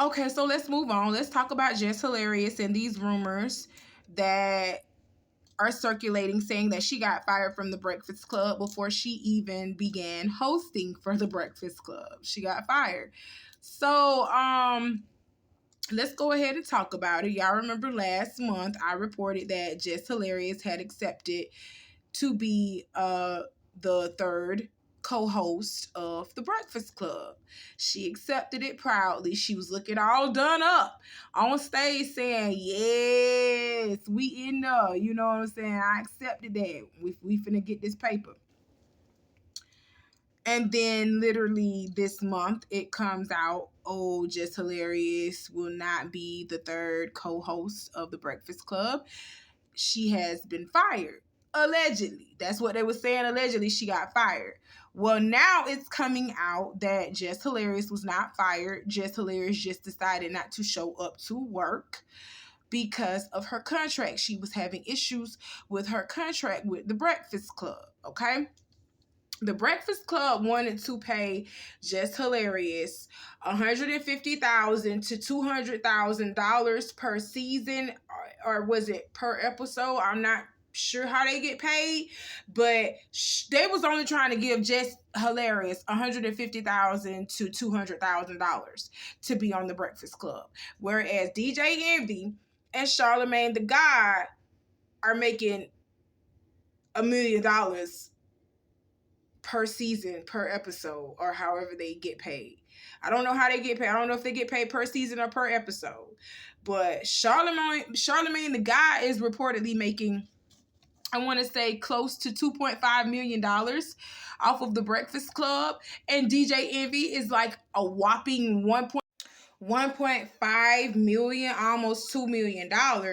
Okay, so let's move on. Let's talk about Jess Hilarious and these rumors that are circulating saying that she got fired from the Breakfast Club before she even began hosting for the Breakfast Club. She got fired. So, let's go ahead and talk about it. Y'all remember last month I reported that Jess Hilarious had accepted to be the third co-host of the Breakfast Club. She accepted it proudly. She was looking all done up on stage saying, yes, we in there. You know what I'm saying? I accepted that. We finna get this paper. And then literally this month it comes out, oh, Jess Hilarious will not be the third co-host of the Breakfast Club. She has been fired. Allegedly. That's what they were saying. Allegedly, she got fired. Well, now it's coming out that Jess Hilarious was not fired. Jess Hilarious just decided not to show up to work because of her contract. She was having issues with her contract with the Breakfast Club, okay? The Breakfast Club wanted to pay Jess Hilarious $150,000 to $200,000 per season, or was it per episode? I'm not sure how they get paid, but they was only trying to give Jess Hilarious $150,000 to $200,000 to be on the Breakfast Club, whereas DJ Envy and Charlamagne the God are making $1 million per season, per episode, or however they get paid. I don't know how they get paid. I don't know if they get paid per season or per episode. But Charlamagne the God is reportedly making, I want to say, close to $2.5 million off of the Breakfast Club. And DJ Envy is like a whopping 1.5 million, almost $2 million.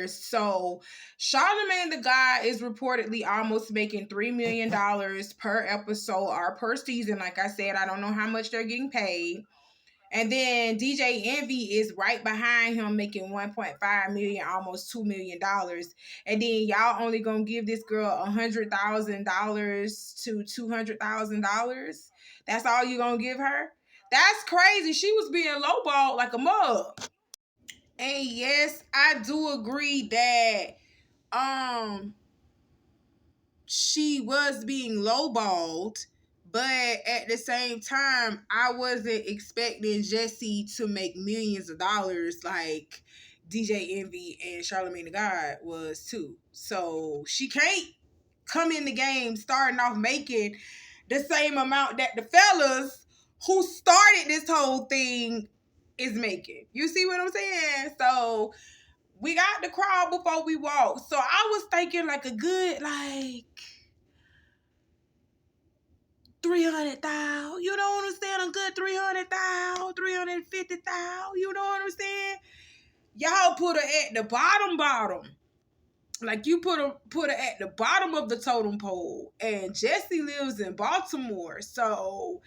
So Charlamagne the God is reportedly almost making $3 million per episode or per season. Like I said, I don't know how much they're getting paid. And then DJ Envy is right behind him, making 1.5 million, almost $2 million. And then y'all only gonna give this girl $100,000 to $200,000. That's all you gonna give her? That's crazy. She was being lowballed like a mug. And yes, I do agree that she was being lowballed, but at the same time, I wasn't expecting Jessie to make millions of dollars like DJ Envy and Charlamagne the God was too. So she can't come in the game starting off making the same amount that the fellas who started this whole thing is making. You see what I'm saying? So we got to crawl before we walk. So I was thinking like a good, like 300,000. You know what I'm saying? A good 300,000, 350,000. You know what I'm saying? Y'all put her at the bottom. Like you put her at the bottom of the totem pole. And Jessie lives in Baltimore. So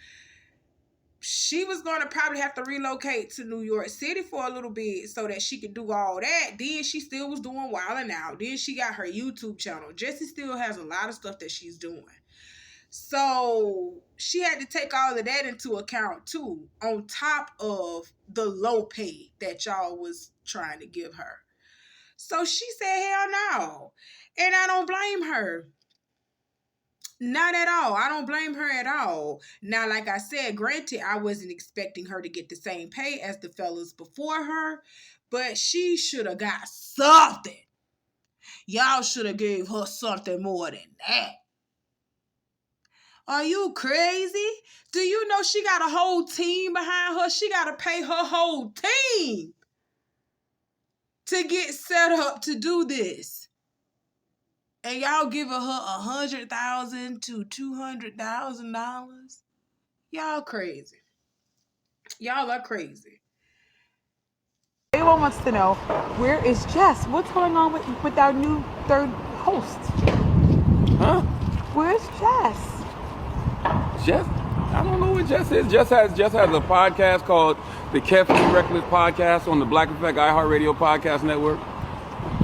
she was going to probably have to relocate to New York City for a little bit so that she could do all that. Then she still was doing Wild 'N Out. Then she got her YouTube channel. Jessie still has a lot of stuff that she's doing. So she had to take all of that into account too, on top of the low pay that y'all was trying to give her. So she said, hell no. And I don't blame her. Not at all. I don't blame her at all. Now, like I said, granted, I wasn't expecting her to get the same pay as the fellas before her, but she should have got something. Y'all should have gave her something more than that. Are you crazy? Do you know she got a whole team behind her? She got to pay her whole team to get set up to do this. And y'all giving her $100,000 to $200,000? Y'all crazy. Y'all are crazy. Everyone wants to know, where is Jess? What's going on with our new third host? Huh? Where's Jess? Jess? I don't know what Jess is. Jess has a podcast called the Carefully Reckless Podcast on the Black Effect iHeartRadio Podcast Network.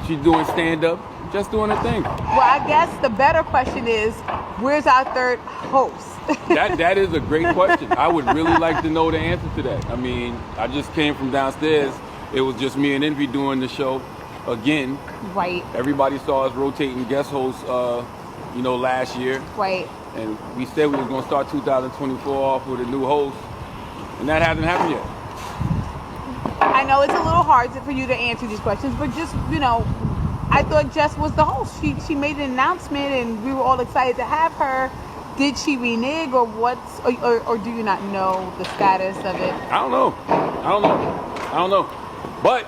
She's doing stand-up, just doing her thing. Well, I guess the better question is, Where's our third host? That is a great question. I would really like to know the answer to that. I mean, I just came from downstairs. It was just me and Envy doing the show again. Right. Everybody saw us rotating guest hosts, last year. Right. And we said we were going to start 2024 off with a new host, and that hasn't happened yet. I know it's a little hard for you to answer these questions, but just, I thought Jess was the host. She made an announcement, and we were all excited to have her. Did she renege, or or do you not know the status of it? I don't know. But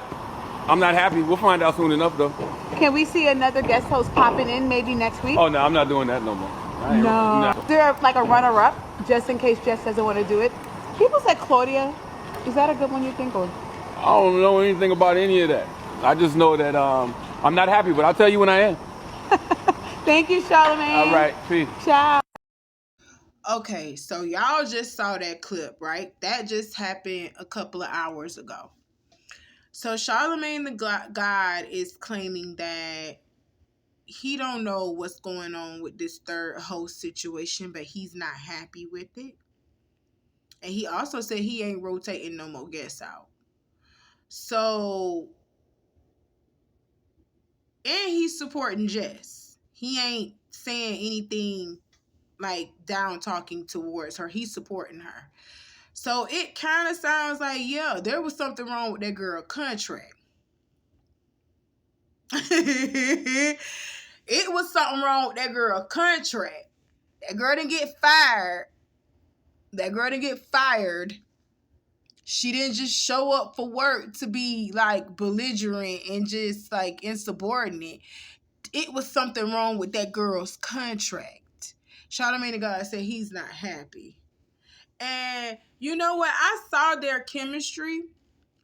I'm not happy. We'll find out soon enough, though. Can we see another guest host popping in maybe next week? Oh, no, I'm not doing that no more. No. Is there like a runner-up, just in case Jess doesn't want to do it? People said Claudia. Is that a good one, you think? Or? I don't know anything about any of that. I just know that I'm not happy, but I'll tell you when I am. Thank you, Charlamagne. All right, peace. Ciao. Okay, so y'all just saw that clip, right? That just happened a couple of hours ago. So Charlamagne the God is claiming that he don't know what's going on with this third host situation, but he's not happy with it. And he also said he ain't rotating no more guests out. So, and he's supporting Jess. He ain't saying anything like down talking towards her. He's supporting her. So it kind of sounds like, yeah, there was something wrong with that girl contract. It was something wrong with that girl contract. That girl didn't get fired. She didn't just show up for work to be like belligerent and just like insubordinate. It was something wrong with that girl's contract. Charlamagne the God said he's not happy. And you know what? I saw their chemistry.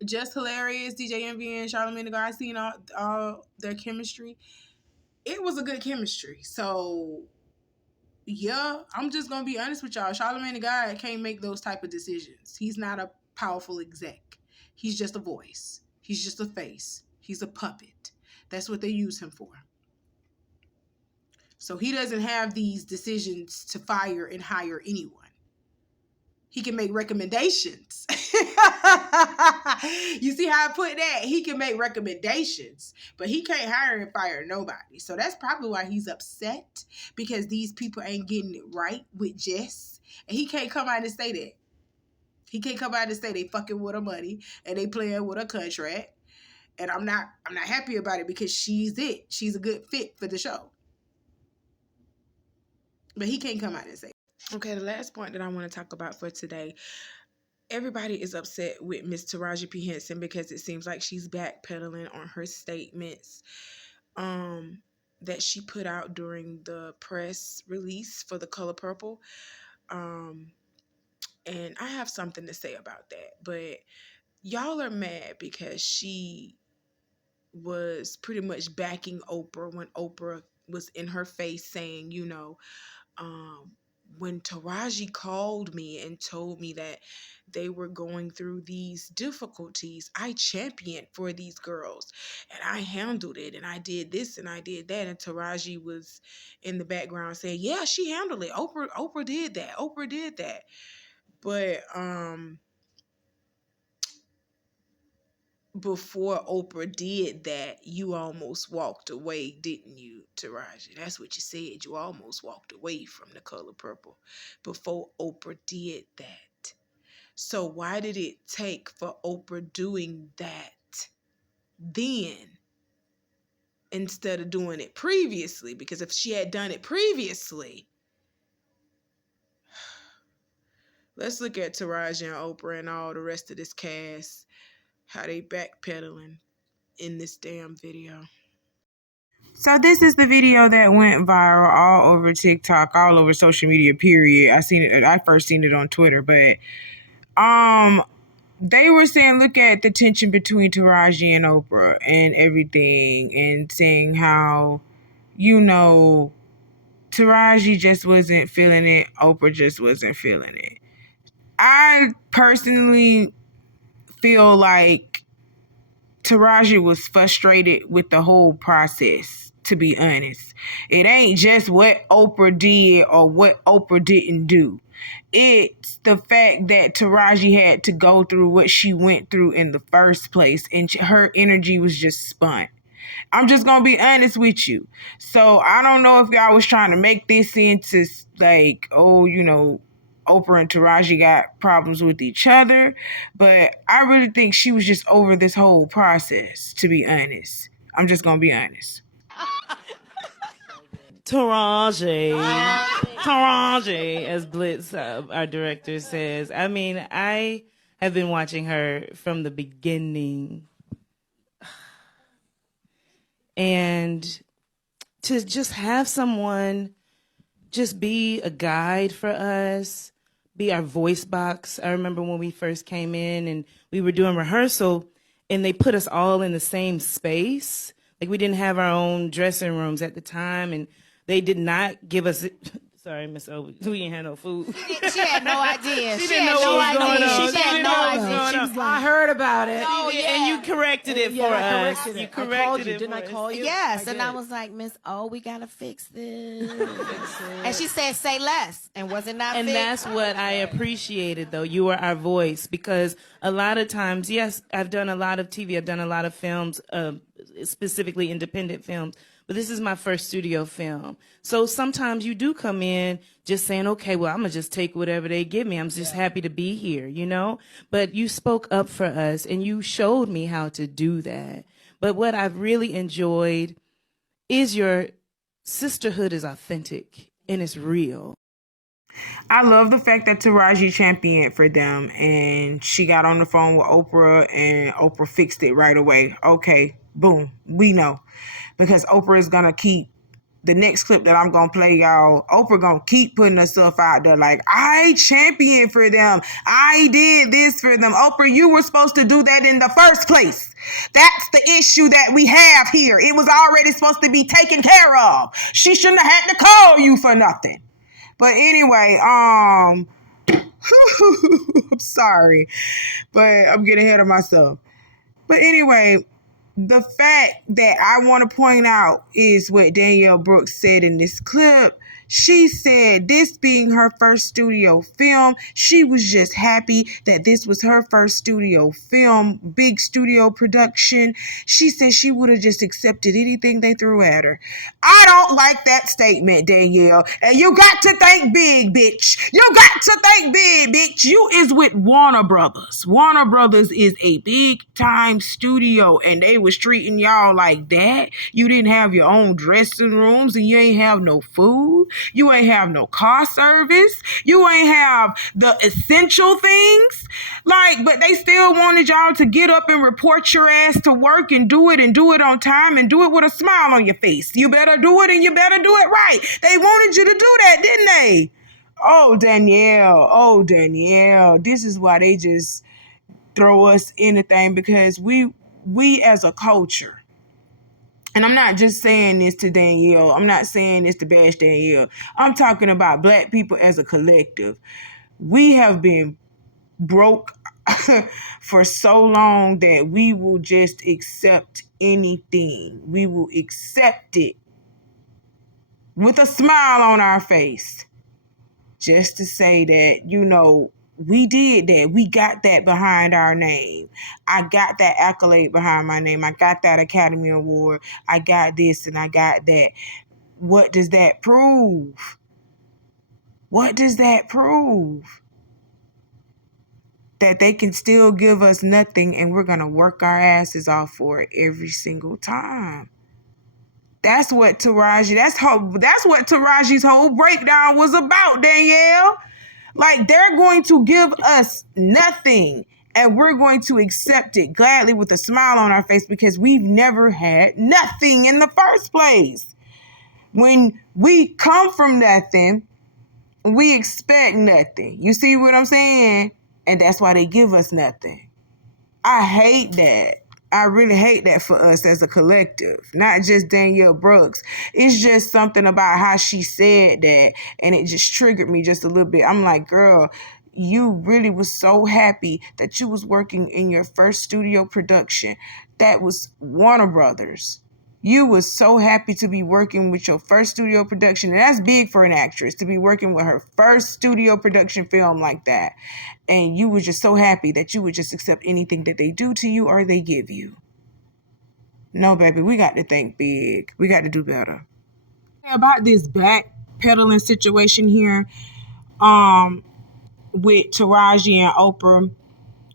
Jess Hilarious, DJ Envy, and Charlamagne the God. I seen all their chemistry. It was a good chemistry. So, yeah, I'm just going to be honest with y'all. Charlamagne the God can't make those type of decisions. He's not a powerful exec. He's just a voice. He's just a face. He's a puppet. That's what they use him for. So he doesn't have these decisions to fire and hire anyone. He can make recommendations. You see how I put that? He can make recommendations, but he can't hire and fire nobody. So that's probably why he's upset, because these people ain't getting it right with Jess. And he can't come out and say that. He can't come out and say they fucking with her money and they playing with her contract. And I'm not happy about it, because she's it. She's a good fit for the show. But he can't come out and say it. Okay, the last point that I want to talk about for today. Everybody is upset with Miss Taraji P. Henson because it seems like she's backpedaling on her statements that she put out during the press release for The Color Purple. And I have something to say about that. But y'all are mad because she was pretty much backing Oprah when Oprah was in her face saying, when Taraji called me and told me that they were going through these difficulties, I championed for these girls and I handled it and I did this and I did that. And Taraji was in the background saying, yeah, she handled it. Oprah did that. Oprah did that. But before Oprah did that, you almost walked away, didn't you, Taraji? That's what you said. You almost walked away from The Color Purple before Oprah did that. So why did it take for Oprah doing that then instead of doing it previously? Because if she had done it previously, let's look at Taraji and Oprah and all the rest of this cast, how they backpedaling in this damn video. So this is the video that went viral all over TikTok, all over social media, period. I first seen it on Twitter, but they were saying, look at the tension between Taraji and Oprah and everything, and saying how, Taraji just wasn't feeling it, Oprah just wasn't feeling it. I personally feel like Taraji was frustrated with the whole process to be honest. It ain't just what Oprah did or what Oprah didn't do. It's the fact that Taraji had to go through what she went through in the first place, and her energy was just spun. I'm just gonna be honest with you. So I don't know if y'all was trying to make this into like, oh, Oprah and Taraji got problems with each other, but I really think she was just over this whole process, to be honest. I'm just gonna be honest. Taraji, Taraji, as Blitz, our director, says. I mean, I have been watching her from the beginning. And to just have someone just be a guide for us, be our voice box. I remember when we first came in and we were doing rehearsal and they put us all in the same space. Like we didn't have our own dressing rooms at the time, and they did not give us. Sorry, Miss O, we ain't had no food. She had no idea. She didn't know what was going on. She had no idea. She was like, I heard about it. Oh, yeah. And you corrected it for us. Corrected it. You I corrected called it. you. Didn't I call you? yes. I And did. I was like, Miss O, we got to fix this. And she said, say less. And was it not And fixed? that's what I appreciated, though. You were our voice, because a lot of times, yes, I've done a lot of TV. I've done a lot of films, specifically independent films. But this is my first studio film. So sometimes you do come in just saying, okay, well, I'm going to just take whatever they give me. I'm just happy to be here, you know? But you spoke up for us and you showed me how to do that. But what I've really enjoyed is your sisterhood is authentic and it's real. I love the fact that Taraji championed for them and she got on the phone with Oprah and Oprah fixed it right away. Okay, boom, we know. Because Oprah is going to keep the next clip that I'm going to play, y'all. Oprah going to keep putting herself out there like, I championed for them. I did this for them. Oprah, you were supposed to do that in the first place. That's the issue that we have here. It was already supposed to be taken care of. She shouldn't have had to call you for nothing. But anyway, I'm sorry, but I'm getting ahead of myself. But anyway, the fact that I want to point out is what Danielle Brooks said in this clip. She said this being her first studio film, she was just happy that this was her first studio film, big studio production. She said she would have just accepted anything they threw at her. I don't like that statement, Danielle. And you got to think big, bitch. You got to think big, bitch. You is with Warner Brothers. Warner Brothers is a big time studio, and they was treating y'all like that. You didn't have your own dressing rooms, and you ain't have no food. You ain't have no car service. You ain't have the essential things. But they still wanted y'all to get up and report your ass to work and do it on time and do it with a smile on your face. You better do it and you better do it right. They wanted you to do that, didn't they? Oh, Danielle. This is why they just throw us anything, because we as a culture, and I'm not just saying this to Danielle. I'm not saying this to bash Danielle. I'm talking about Black people as a collective. We have been broke for so long that we will just accept anything. We will accept it with a smile on our face. Just to say that, we did that. We got that behind our name. I got that accolade behind my name. I got that Academy Award. I got this and I got that. What does that prove? What does that prove? That they can still give us nothing and we're going to work our asses off for it every single time. That's what Taraji's whole breakdown was about, Danielle. They're going to give us nothing and we're going to accept it gladly with a smile on our face because we've never had nothing in the first place. When we come from nothing, we expect nothing. You see what I'm saying? And that's why they give us nothing. I hate that. I really hate that for us as a collective, not just Danielle Brooks. It's just something about how she said that, and it just triggered me just a little bit. I'm like, girl, you really was so happy that you was working in your first studio production. That was Warner Brothers. You was so happy to be working with your first studio production. And that's big for an actress, to be working with her first studio production film like that. And you were just so happy that you would just accept anything that they do to you or they give you. No, baby, we got to think big. We got to do better. About this backpedaling situation here, with Taraji and Oprah,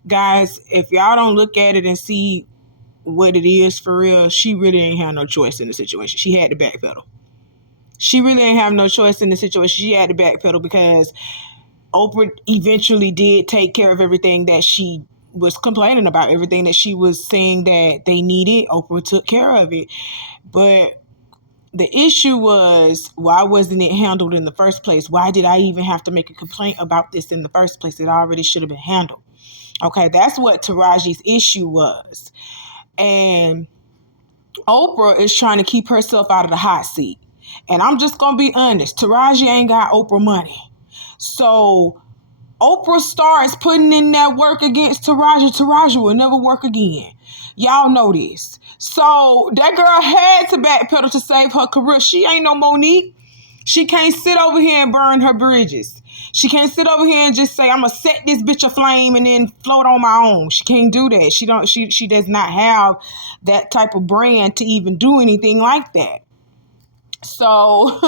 guys, if y'all don't look at it and see what it is for real, she really ain't have no choice in the situation. She had to backpedal. She really ain't have no choice in the situation. She had to backpedal because Oprah eventually did take care of everything that she was complaining about, everything that she was saying that they needed. Oprah took care of it. But the issue was, why wasn't it handled in the first place? Why did I even have to make a complaint about this in the first place? It already should have been handled. Okay, that's what Taraji's issue was. And Oprah is trying to keep herself out of the hot seat. And I'm just going to be honest, Taraji ain't got Oprah money. So Oprah starts putting in that work against Taraji. Taraji will never work again. Y'all know this. So that girl had to backpedal to save her career. She ain't no MoNique. She can't sit over here and burn her bridges. She can't sit over here and just say, I'm going to set this bitch aflame and then float on my own. She can't do that. She does not have that type of brand to even do anything like that. So,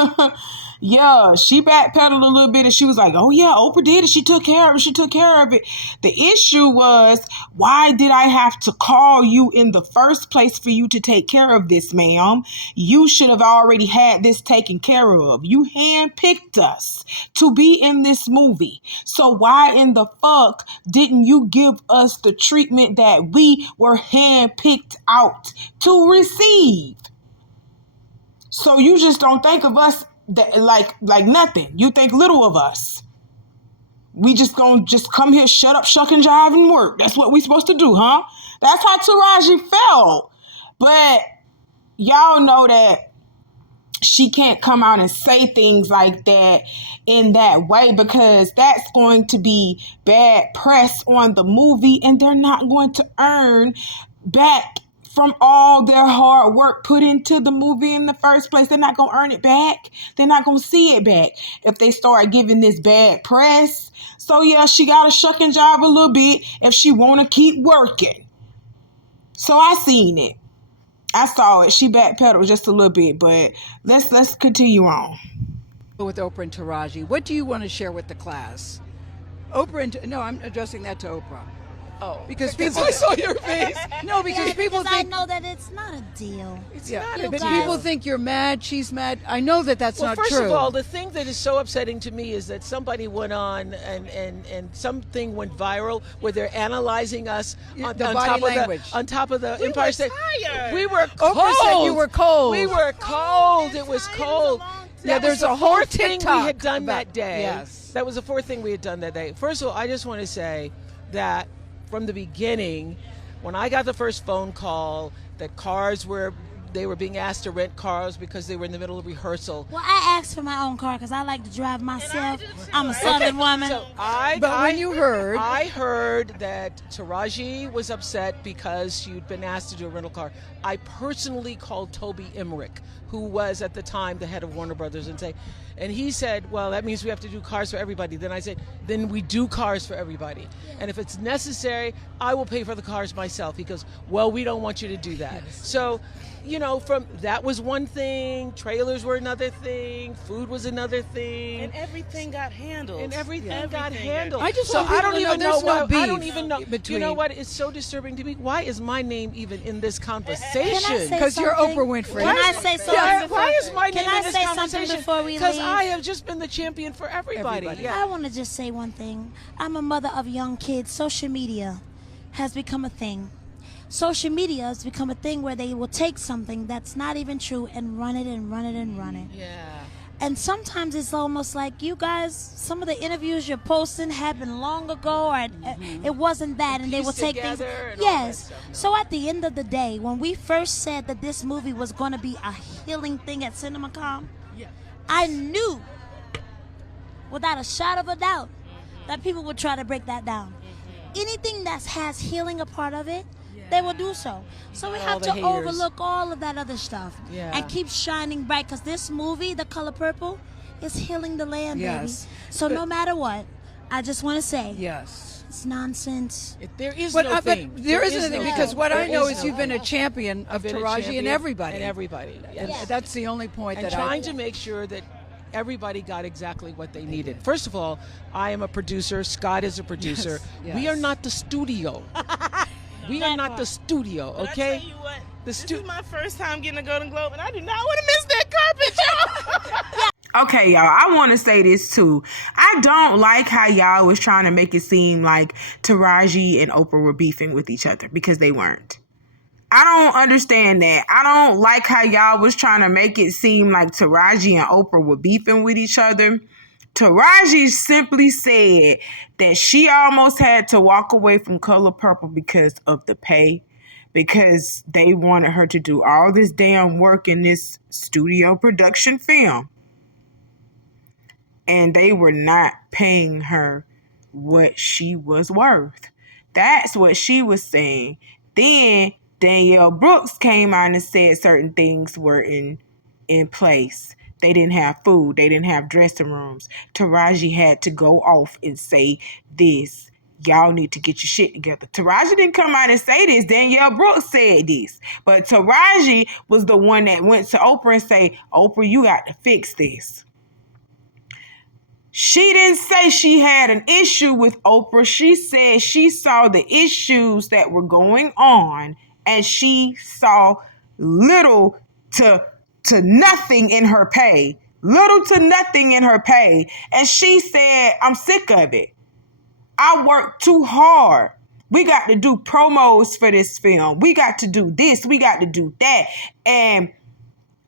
yeah, she backpedaled a little bit and she was like, oh yeah, Oprah did it. She took care of it. She took care of it. The issue was, why did I have to call you in the first place for you to take care of this, ma'am? You should have already had this taken care of. You handpicked us to be in this movie. So why in the fuck didn't you give us the treatment that we were handpicked out to receive? So you just don't think of us that like nothing. You think little of us. We just gonna just come here, shut up, shuck and jive and work. That's what we supposed to do, huh? That's how Taraji felt. But y'all know that she can't come out and say things like that in that way, because that's going to be bad press on the movie and they're not going to earn back from all their hard work put into the movie in the first place. They're not going to earn it back. They're not going to see it back if they start giving this bad press. So yeah, she got to shuck and jive a little bit if she want to keep working. So I seen it. I saw it. She backpedaled just a little bit, but let's continue on. With Oprah and Taraji, what do you want to share with the class? I'm addressing that to Oprah. Oh, because people, I saw your face. No, because people think, I know that it's not a deal. It's not a deal. People think you're mad, she's mad. I know that that's not true. Well, first of all, the thing that is so upsetting to me is that somebody went on and something went viral where they're analyzing us on top of the Empire State. We were cold. Oprah said you were cold. We were cold. It was cold. Yeah, there's a whole thing we had done that day. Yes. That was the fourth thing we had done that day. First of all, I just want to say that from the beginning, when I got the first phone call that they were being asked to rent cars because they were in the middle of rehearsal. Well, I asked for my own car because I like to drive myself. I'm a Southern woman. So I heard that Taraji was upset because she'd been asked to do a rental car. I personally called Toby Emmerich, who was at the time the head of Warner Brothers, and he said, well, that means we have to do cars for everybody. Then I said, then we do cars for everybody. And if it's necessary, I will pay for the cars myself. He goes, well, we don't want you to do that. Yes. So, from that was one thing, trailers were another thing, food was another thing. And everything got handled. I just I don't even know. You know what? It's so disturbing to me. Why is my name even in this conversation? Because you're Oprah Winfrey. Can I say something? Why is my name in this conversation? Can I say something before we leave? Because I have just been the champion for everybody. Yeah. I want to just say one thing. I'm a mother of young kids. Social media has become a thing. Social media has become a thing where they will take something that's not even true and run it and run it and run it. Yeah. And sometimes it's almost like, you guys, some of the interviews you're posting happened long ago, or it wasn't that, and they will take things. Yes. So at the end of the day, when we first said that this movie was going to be a healing thing at CinemaCon, I knew, without a shot of a doubt, that people would try to break that down. Anything that has healing a part of it, they will do so. So we All have the to haters. overlook all of that other stuff Yeah. and keep shining bright, because this movie, The Color Purple, is healing the land, Yes. baby. So no matter what, I just want to say, Yes. it's nonsense. There is But, no thing. but there isn't anything, because what I know is no you've been a thing. champion of Been a Taraji champion and everybody. And everybody. And Yes. that's the only point And that trying to make sure that everybody got exactly what they needed. First of all, I am a producer. Scott is a producer. Yes, We yes. are not the studio. We are not the studio, But I okay? tell you what, The this stu- is my first time getting a Golden Globe, and I do not want to miss that carpet, y'all. Okay, y'all, I want to say this too. I don't like how y'all was trying to make it seem like Taraji and Oprah were beefing with each other, because they weren't. I don't understand that. I don't like how y'all was trying to make it seem like Taraji and Oprah were beefing with each other. Taraji simply said that she almost had to walk away from Color Purple because of the pay, because they wanted her to do all this damn work in this studio production film, and they were not paying her what she was worth. That's what she was saying. Then Danielle Brooks came out and said certain things were in place. They didn't have food. They didn't have dressing rooms. Taraji had to go off and say this. Y'all need to get your shit together. Taraji didn't come out and say this. Danielle Brooks said this. But Taraji was the one that went to Oprah and say, Oprah, you got to fix this. She didn't say she had an issue with Oprah. She said she saw the issues that were going on, and she saw little to nothing in her pay. Little to nothing in her pay. And she said, I'm sick of it. I worked too hard. We got to do promos for this film. We got to do this. We got to do that. And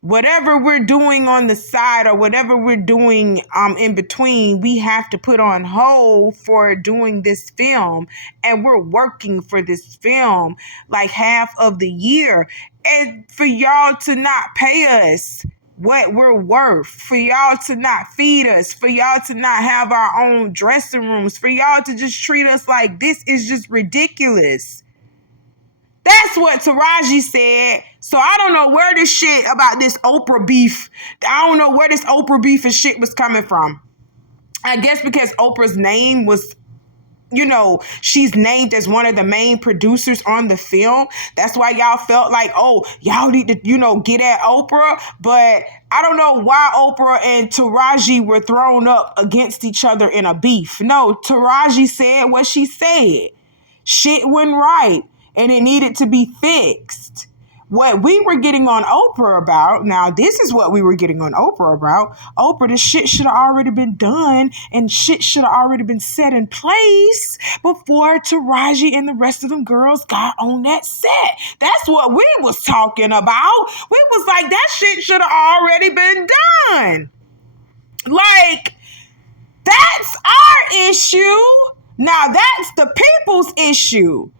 whatever we're doing on the side, or whatever we're doing in between, we have to put on hold for doing this film. And we're working for this film like half of the year. And for y'all to not pay us what we're worth, for y'all to not feed us, for y'all to not have our own dressing rooms, for y'all to just treat us like this is just ridiculous. That's what Taraji said. So I don't know where this shit about this Oprah beef, I don't know where this Oprah beef and shit was coming from. I guess because Oprah's name was, she's named as one of the main producers on the film. That's why y'all felt like, oh, y'all need to, get at Oprah. But I don't know why Oprah and Taraji were thrown up against each other in a beef. No, Taraji said what she said. Shit went right, and it needed to be fixed. What we were getting on Oprah about, now this is what we were getting on Oprah about. Oprah, the shit should have already been done, and shit should have already been set in place before Taraji and the rest of them girls got on that set. That's what we was talking about. We was like, that shit should have already been done. Like, that's our issue. Now that's the people's issue.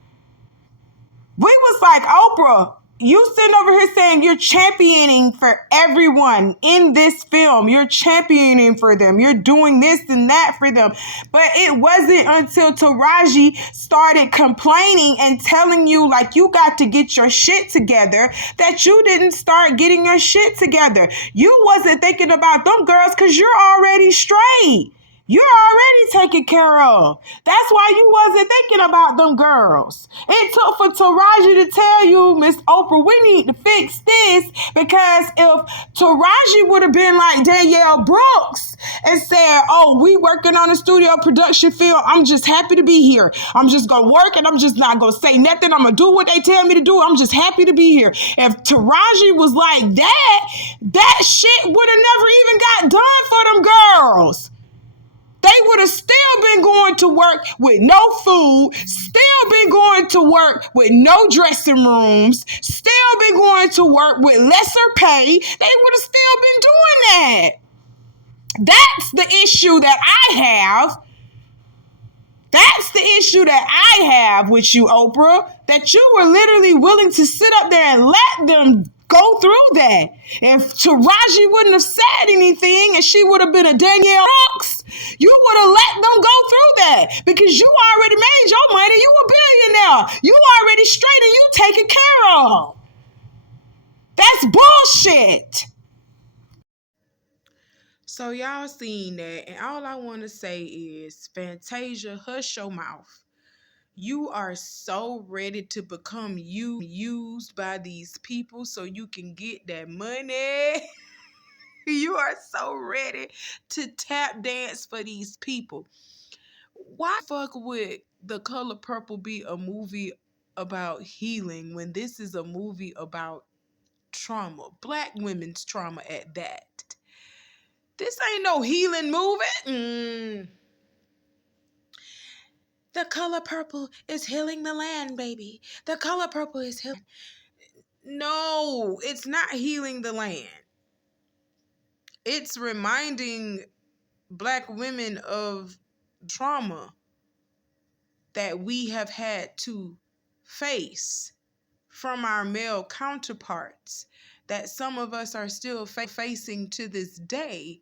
We was like, Oprah, you sitting over here saying you're championing for everyone in this film. You're championing for them. You're doing this and that for them. But it wasn't until Taraji started complaining and telling you like you got to get your shit together that you didn't start getting your shit together. You wasn't thinking about them girls because you're already straight. You're already taken care of. That's why you wasn't thinking about them girls. It took for Taraji to tell you, Miss Oprah, we need to fix this, because if Taraji would have been like Danielle Brooks and said, oh, we working on a studio production film, I'm just happy to be here. I'm just going to work and I'm just not going to say nothing. I'm going to do what they tell me to do. I'm just happy to be here. If Taraji was like that shit would have never even got done for them girls. They would have still been going to work with no food, still been going to work with no dressing rooms, still been going to work with lesser pay. They would have still been doing that. That's the issue that I have. That's the issue that I have with you, Oprah, that you were literally willing to sit up there and let them go through that. If Taraji wouldn't have said anything and she would have been a Danielle Brooks, You would have let them go through that because you already made your money. You a billionaire. You already straight and you taken care of. That's bullshit. So y'all seen that, and all I want to say is, Fantasia, hush your mouth. You are so ready to become used by these people so you can get that money. You are so ready to tap dance for these people. Why fuck would The Color Purple be a movie about healing when this is a movie about trauma, Black women's trauma at that? This ain't no healing movie. The Color Purple is healing the land, baby. The Color Purple is healing. No, it's not healing the land. It's reminding Black women of trauma that we have had to face from our male counterparts, that some of us are still facing to this day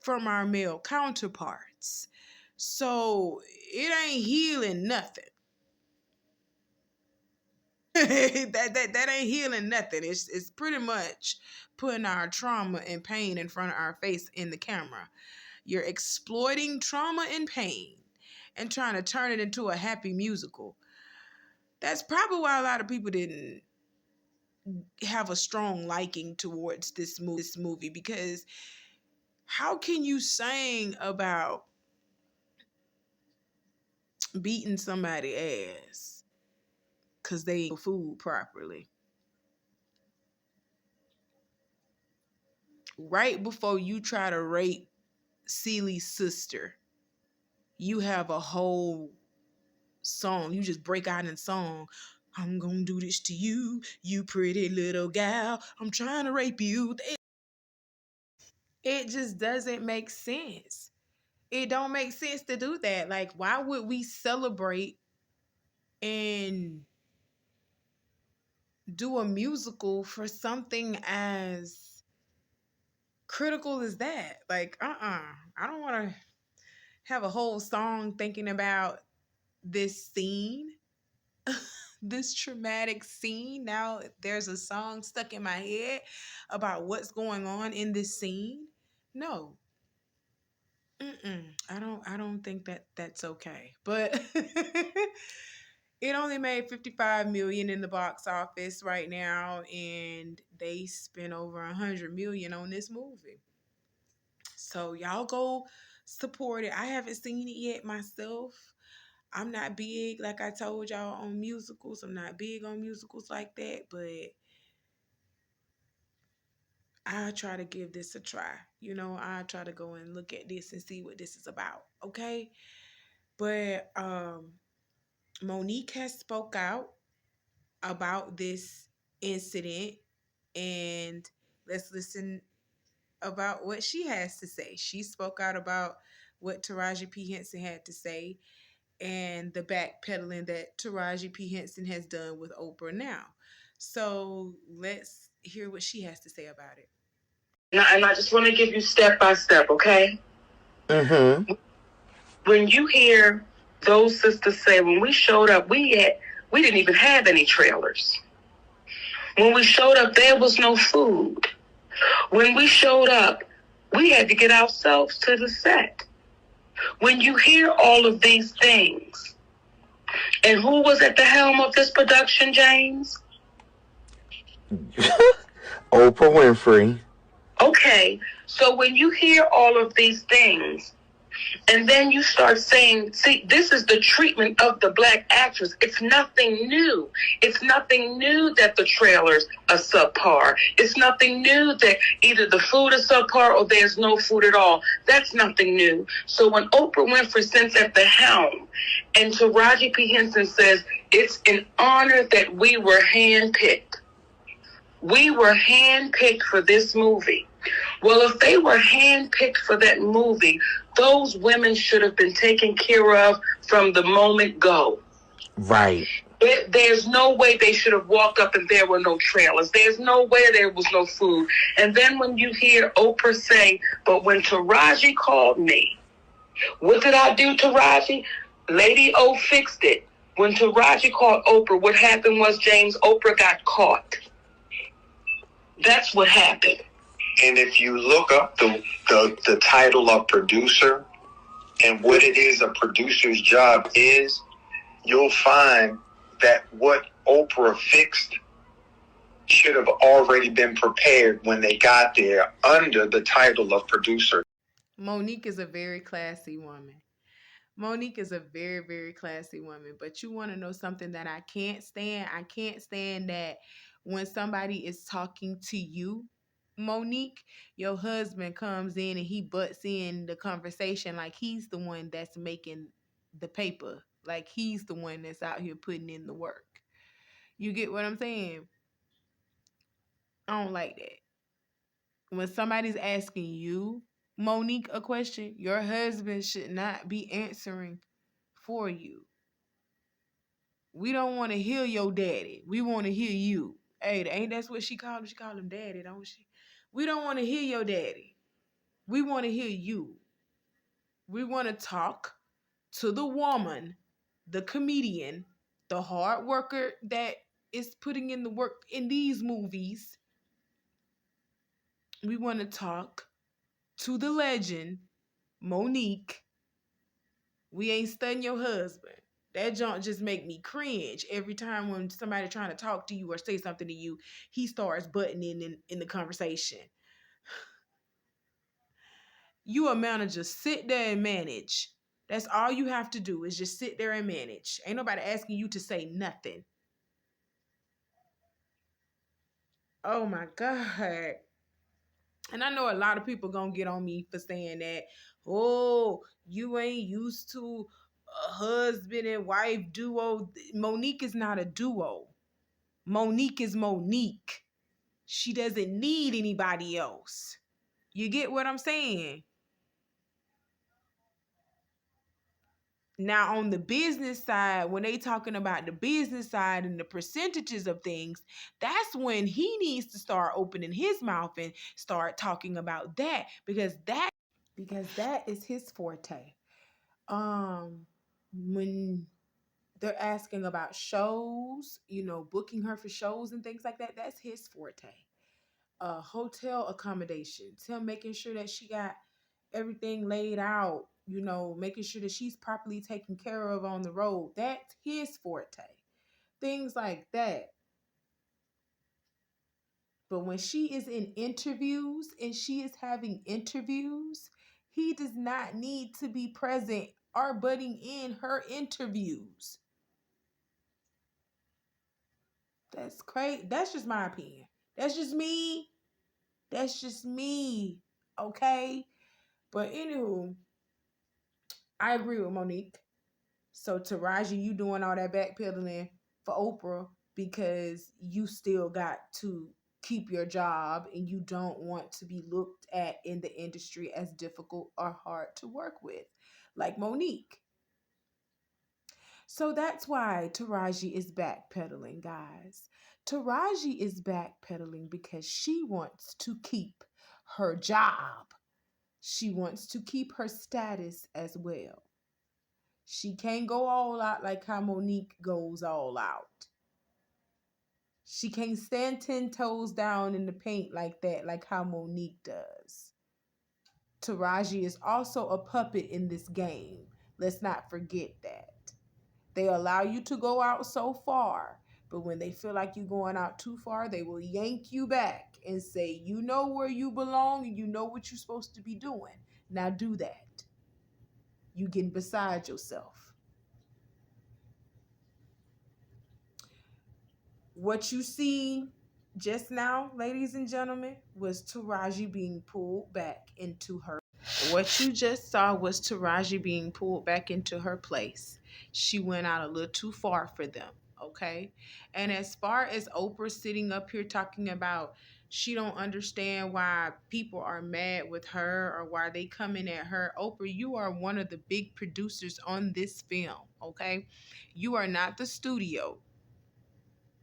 from our male counterparts. So it ain't healing nothing. that ain't healing nothing. It's pretty much putting our trauma and pain in front of our face in the camera. You're exploiting trauma and pain and trying to turn it into a happy musical. That's probably why a lot of people didn't have a strong liking towards this movie, because how can you sing about beating somebody's ass because they ate food properly right before you try to rape Celie's sister? You have a whole song. You just break out in song. I'm gonna do this to you, you pretty little gal. I'm trying to rape you. It just doesn't make sense. It don't make sense to do that. Like, why would we celebrate and do a musical for something as critical as that? Like, I don't want to have a whole song thinking about this scene, this traumatic scene. Now there's a song stuck in my head about what's going on in this scene. No. I don't think that's okay. But it only made $55 million in the box office right now, and they spent over $100 million on this movie. So y'all go support it. I haven't seen it yet myself. I'm not big, like I told y'all, on musicals. I'm not big on musicals like that, but I try to give this a try. You know, I try to go and look at this and see what this is about. Okay. But MoNique has spoke out about this incident, and let's listen about what she has to say. She spoke out about what Taraji P. Henson had to say and the backpedaling that Taraji P. Henson has done with Oprah now. So let's hear what she has to say about it. And I just want to give you step by step, okay? Mm-hmm. When you hear those sisters say, when we showed up, we didn't even have any trailers. When we showed up, there was no food. When we showed up, we had to get ourselves to the set. When you hear all of these things, and who was at the helm of this production, James? Oprah Winfrey. Okay, so when you hear all of these things, and then you start saying, see, this is the treatment of the Black actress. It's nothing new. It's nothing new that the trailers are subpar. It's nothing new that either the food is subpar or there's no food at all. That's nothing new. So when Oprah Winfrey sits at the helm and Taraji P. Henson says, it's an honor that we were handpicked. We were handpicked for this movie. Well, if they were handpicked for that movie, those women should have been taken care of from the moment go. Right. There's no way they should have walked up and there were no trailers. There's no way there was no food. And then when you hear Oprah say, but when Taraji called me What did I do, Taraji? Lady O fixed it. When Taraji called Oprah, what happened was, James, Oprah got caught. That's what happened. And if you look up the title of producer and what it is a producer's job is, you'll find that what Oprah fixed should have already been prepared when they got there under the title of producer. MoNique is a very classy woman. MoNique is a very, very classy woman. But you want to know something that I can't stand? I can't stand that when somebody is talking to you, MoNique, your husband comes in and he butts in the conversation like he's the one that's making the paper. Like he's the one that's out here putting in the work. You get what I'm saying? I don't like that. When somebody's asking you, MoNique, a question, your husband should not be answering for you. We don't want to hear your daddy. We want to hear you. Hey, ain't that's what she called him? She called him daddy, don't she? We don't want to hear your daddy. We want to hear you. We want to talk to the woman, the comedian, the hard worker that is putting in the work in these movies. We want to talk to the legend, MoNique. We ain't studying your husband. That junk just make me cringe every time when somebody trying to talk to you or say something to you, he starts butting in the conversation. You a manager, sit there and manage. That's all you have to do is just sit there and manage. Ain't nobody asking you to say nothing. Oh my God. And I know a lot of people gonna get on me for saying that, oh, you ain't used to a husband and wife duo. MoNique is not a duo. MoNique is MoNique. She doesn't need anybody else. You get what I'm saying? Now, on the business side, when they talking about the business side and the percentages of things, that's when he needs to start opening his mouth and start talking about that because that is his forte. When they're asking about shows, booking her for shows and things like that, that's his forte. Hotel accommodations, him making sure that she got everything laid out, making sure that she's properly taken care of on the road. That's his forte. Things like that. But when she is in interviews and she is having interviews, he does not need to be present or butting in her interviews. That's crazy. That's just my opinion. That's just me. That's just me. Okay? But anywho, I agree with MoNique. So Taraji, you doing all that backpedaling for Oprah because you still got to keep your job and you don't want to be looked at in the industry as difficult or hard to work with, like MoNique. So that's why Taraji is backpedaling, guys. Taraji is backpedaling because she wants to keep her job. She wants to keep her status as well. She can't go all out like how MoNique goes all out. She can't stand 10 toes down in the paint like that, like how MoNique does. Taraji is also a puppet in this game. Let's not forget that. They allow you to go out so far, but when they feel like you're going out too far, they will yank you back and say, you know where you belong and you know what you're supposed to be doing. Now do that. You getting beside yourself. What you see just now, ladies and gentlemen, was Taraji being pulled back into her. What you just saw was Taraji being pulled back into her place. She went out a little too far for them, okay? And as far as Oprah sitting up here talking about she don't understand why people are mad with her or why they coming at her, Oprah, you are one of the big producers on this film, okay? You are not the studio.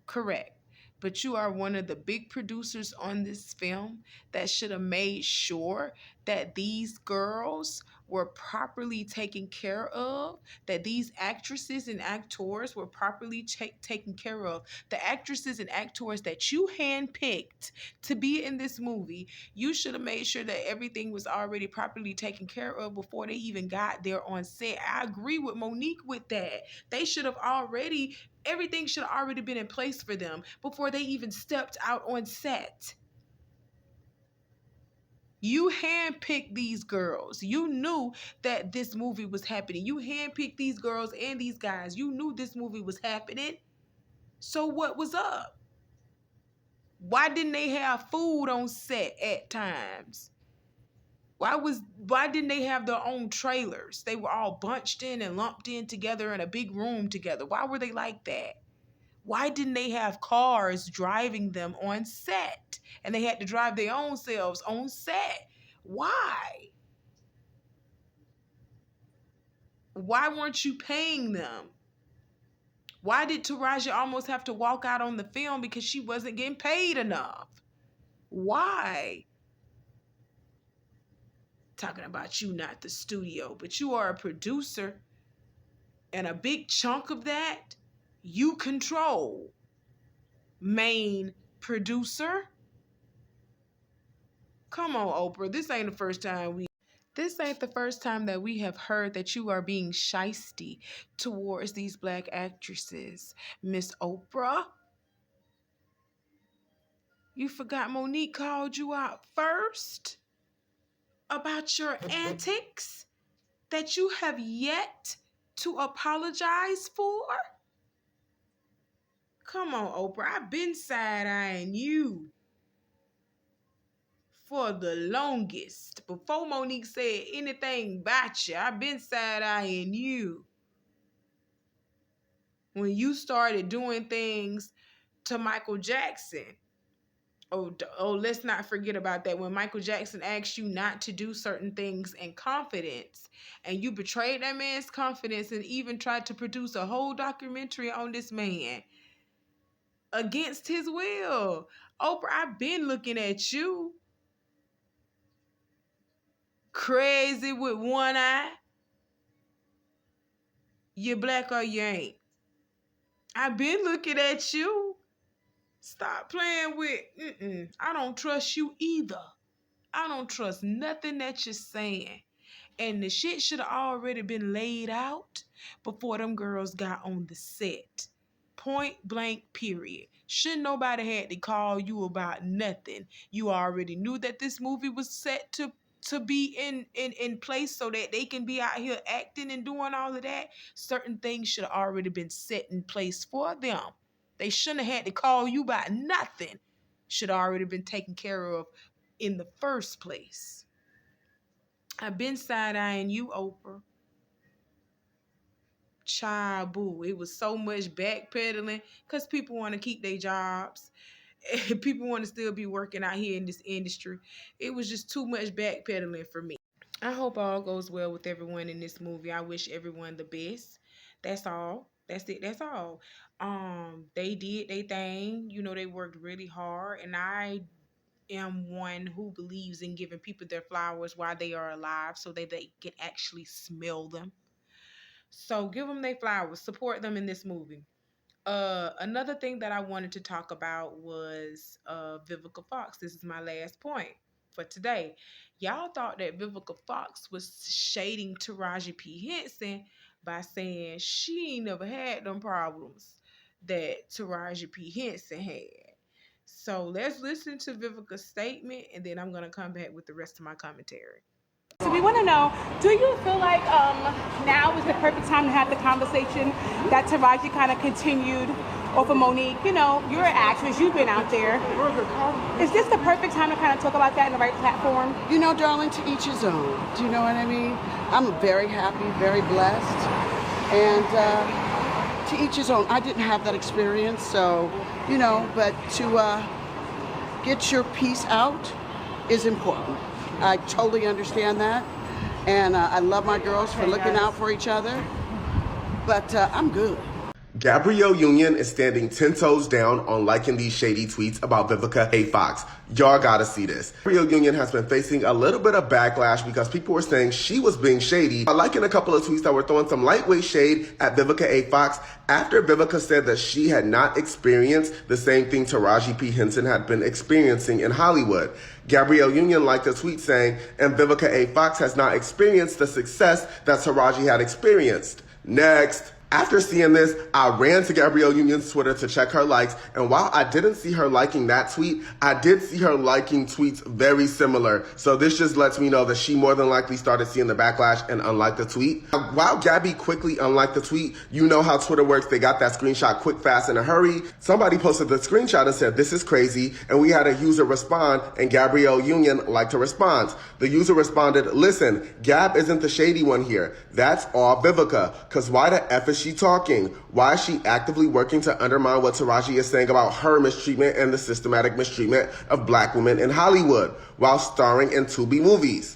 Correct. but you are one of the big producers on this film that should have made sure that these girls were properly taken care of, that these actresses and actors were properly taken care of. The actresses and actors that you handpicked to be in this movie, you should have made sure that everything was already properly taken care of before they even got there on set. I agree with MoNique with that. They should have already, everything should have already been in place for them before they even stepped out on set. You handpicked these girls. You knew that this movie was happening. You handpicked these girls and these guys. You knew this movie was happening. So what was up? Why didn't they have food on set at times? Why didn't they have their own trailers? They were all bunched in and lumped in together in a big room together. Why were they like that? Why didn't they have cars driving them on set? And they had to drive their own selves on set. Why? Why weren't you paying them? Why did Taraji almost have to walk out on the film because she wasn't getting paid enough? Why? Talking about you, not the studio, but you are a producer, and a big chunk of that you control. Main producer. Come on, Oprah. This ain't the first time that we have heard that you are being shysty towards these black actresses. Miss Oprah. You forgot MoNique called you out first about your antics that you have yet to apologize for? Come on, Oprah. I've been side-eyeing you for the longest. Before MoNique said anything about you, I've been side-eyeing you. When you started doing things to Michael Jackson. Oh, let's not forget about that. When Michael Jackson asked you not to do certain things in confidence, and you betrayed that man's confidence and even tried to produce a whole documentary on this man against his will. Oprah, I've been looking at you. Crazy with one eye. You black or you ain't. I've been looking at you. Stop playing with, I don't trust you either. I don't trust nothing that you're saying. And the shit should have already been laid out before them girls got on the set. Point blank, period. Shouldn't nobody had to call you about nothing. You already knew that this movie was set to be in place so that they can be out here acting and doing all of that. Certain things should have already been set in place for them. They shouldn't have had to call you about nothing. Should have already been taken care of in the first place. I've been side-eyeing you, Oprah. Child boo. It was so much backpedaling because people want to keep their jobs. People want to still be working out here in this industry. It was just too much backpedaling for me. I hope all goes well with everyone in this movie. I wish everyone the best. That's all. That's it. That's all. They did their thing. You know, they worked really hard, and I am one who believes in giving people their flowers while they are alive so that they can actually smell them. So give them their flowers. Support them in this movie. Another thing that I wanted to talk about was Viva Fox. This is my last point for today. Y'all thought that Viva Fox was shading Taraji P. Henson by saying she ain't never had them problems that Taraji P. Henson had. So let's listen to Vivica's statement, and then I'm going to come back with the rest of my commentary. So we want to know, do you feel like now is the perfect time to have the conversation that Taraji kind of continued over MoNique? You know, you're an actress, you've been out there. Is this the perfect time to kind of talk about that in the right platform? You know, darling, to each his own. Do you know what I mean? I'm very happy, very blessed. And to each his own. I didn't have that experience, so, you know, but to get your piece out is important. I totally understand that, and I love my girls for looking out for each other, but I'm good. Gabrielle Union is standing 10 toes down on liking these shady tweets about Vivica A. Fox. Y'all gotta see this. Gabrielle Union has been facing a little bit of backlash because people were saying she was being shady by liking a couple of tweets that were throwing some lightweight shade at Vivica A. Fox after Vivica said that she had not experienced the same thing Taraji P. Henson had been experiencing in Hollywood. Gabrielle Union liked a tweet saying, and Vivica A. Fox has not experienced the success that Taraji had experienced. Next. After seeing this, I ran to Gabrielle Union's Twitter to check her likes, and while I didn't see her liking that tweet, I did see her liking tweets very similar. So this just lets me know that she more than likely started seeing the backlash and unliked the tweet. While Gabby quickly unliked the tweet, you know how Twitter works. They got that screenshot quick, fast, in a hurry. Somebody posted the screenshot and said, "This is crazy," and we had a user respond, and Gabrielle Union liked her response. The user responded, "Listen, Gab isn't the shady one here. That's all Vivica, cause why the F is she talking? Why is she actively working to undermine what Taraji is saying about her mistreatment and the systematic mistreatment of black women in Hollywood while starring in Tubi movies?"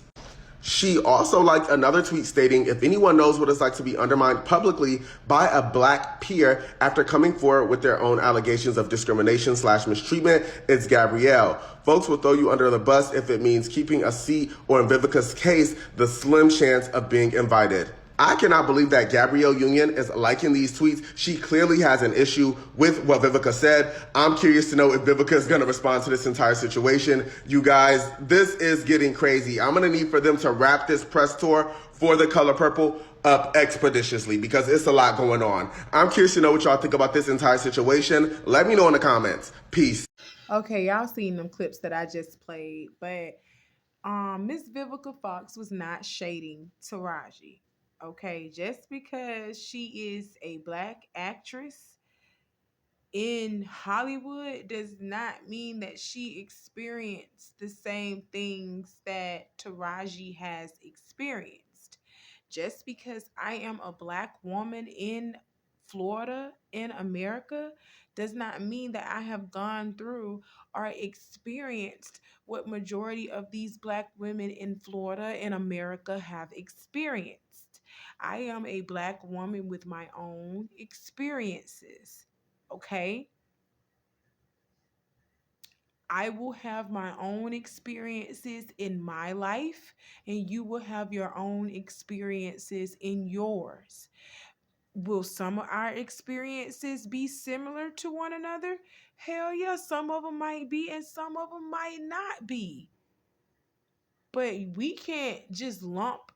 She also liked another tweet stating, "If anyone knows what it's like to be undermined publicly by a black peer after coming forward with their own allegations of discrimination/mistreatment, it's Gabrielle. Folks will throw you under the bus if it means keeping a seat or, in Vivica's case, the slim chance of being invited." I cannot believe that Gabrielle Union is liking these tweets. She clearly has an issue with what Vivica said. I'm curious to know if Vivica is going to respond to this entire situation. You guys, this is getting crazy. I'm going to need for them to wrap this press tour for The Color Purple up expeditiously because it's a lot going on. I'm curious to know what y'all think about this entire situation. Let me know in the comments. Peace. Okay, y'all seen them clips that I just played, but Miss Vivica Fox was not shading Taraji. Okay, just because she is a black actress in Hollywood does not mean that she experienced the same things that Taraji has experienced. Just because I am a black woman in Florida, in America, does not mean that I have gone through or experienced what majority of these black women in Florida in America have experienced. I am a black woman with my own experiences. Okay? I will have my own experiences in my life, and you will have your own experiences in yours. Will some of our experiences be similar to one another? Hell yeah, some of them might be, and some of them might not be. But we can't just lump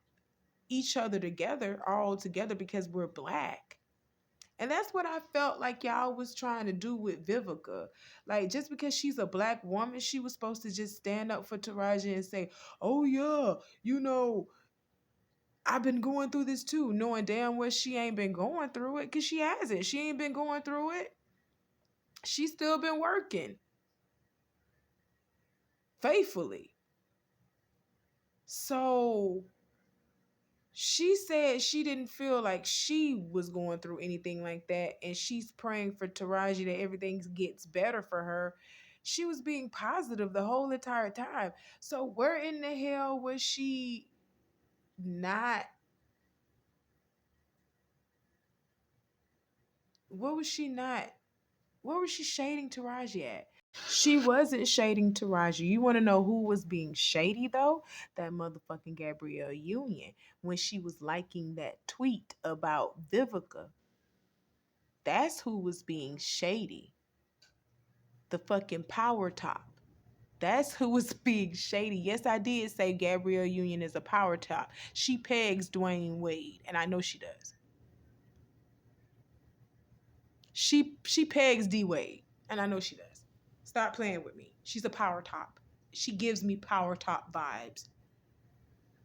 each other together, all together, because we're black. And that's what I felt like y'all was trying to do with Vivica. Like, just because she's a black woman, she was supposed to just stand up for Taraji and say, "Oh yeah, you know, I've been going through this too," knowing damn well she ain't been going through it, because she hasn't. She ain't been going through it. She's still been working faithfully. So she said she didn't feel like she was going through anything like that, and she's praying for Taraji that everything gets better for her. She was being positive the whole entire time. So where in the hell was she not? Where was she not? Where was she shading Taraji at? She wasn't shading Taraji. You want to know who was being shady though? That motherfucking Gabrielle Union, when she was liking that tweet about Vivica. That's who was being shady. The fucking power top. That's who was being shady. Yes, I did say Gabrielle Union is a power top. She pegs Dwayne Wade, and I know she does. She pegs D Wade, and I know she does. Stop playing with me. She's a power top. She gives me power top vibes.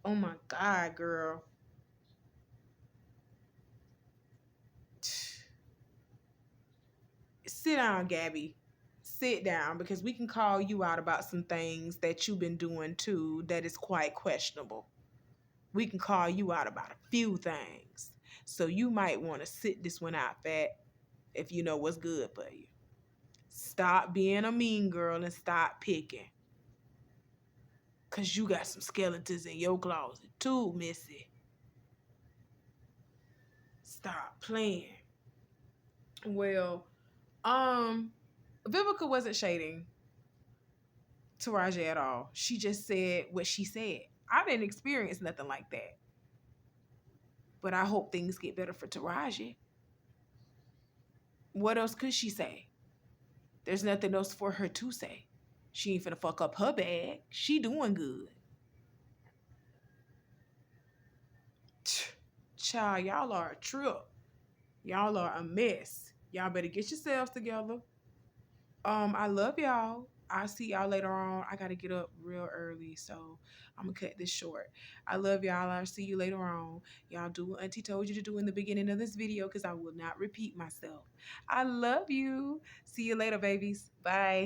Oh my God, girl. Sit down, Gabby. Sit down, because we can call you out about some things that you've been doing too that is quite questionable. We can call you out about a few things. So you might want to sit this one out, Fat, if you know what's good for you. Stop being a mean girl and stop picking. Because you got some skeletons in your closet too, Missy. Stop playing. Well, Vivica wasn't shading Taraji at all. She just said what she said. I didn't experience nothing like that. But I hope things get better for Taraji. What else could she say? There's nothing else for her to say. She ain't finna fuck up her bag. She doing good. Child, y'all are a trip. Y'all are a mess. Y'all better get yourselves together. I love y'all. I'll see y'all later on. I gotta get up real early, so I'm gonna cut this short. I love y'all. I'll see you later on. Y'all do what Auntie told you to do in the beginning of this video because I will not repeat myself. I love you. See you later, babies. Bye.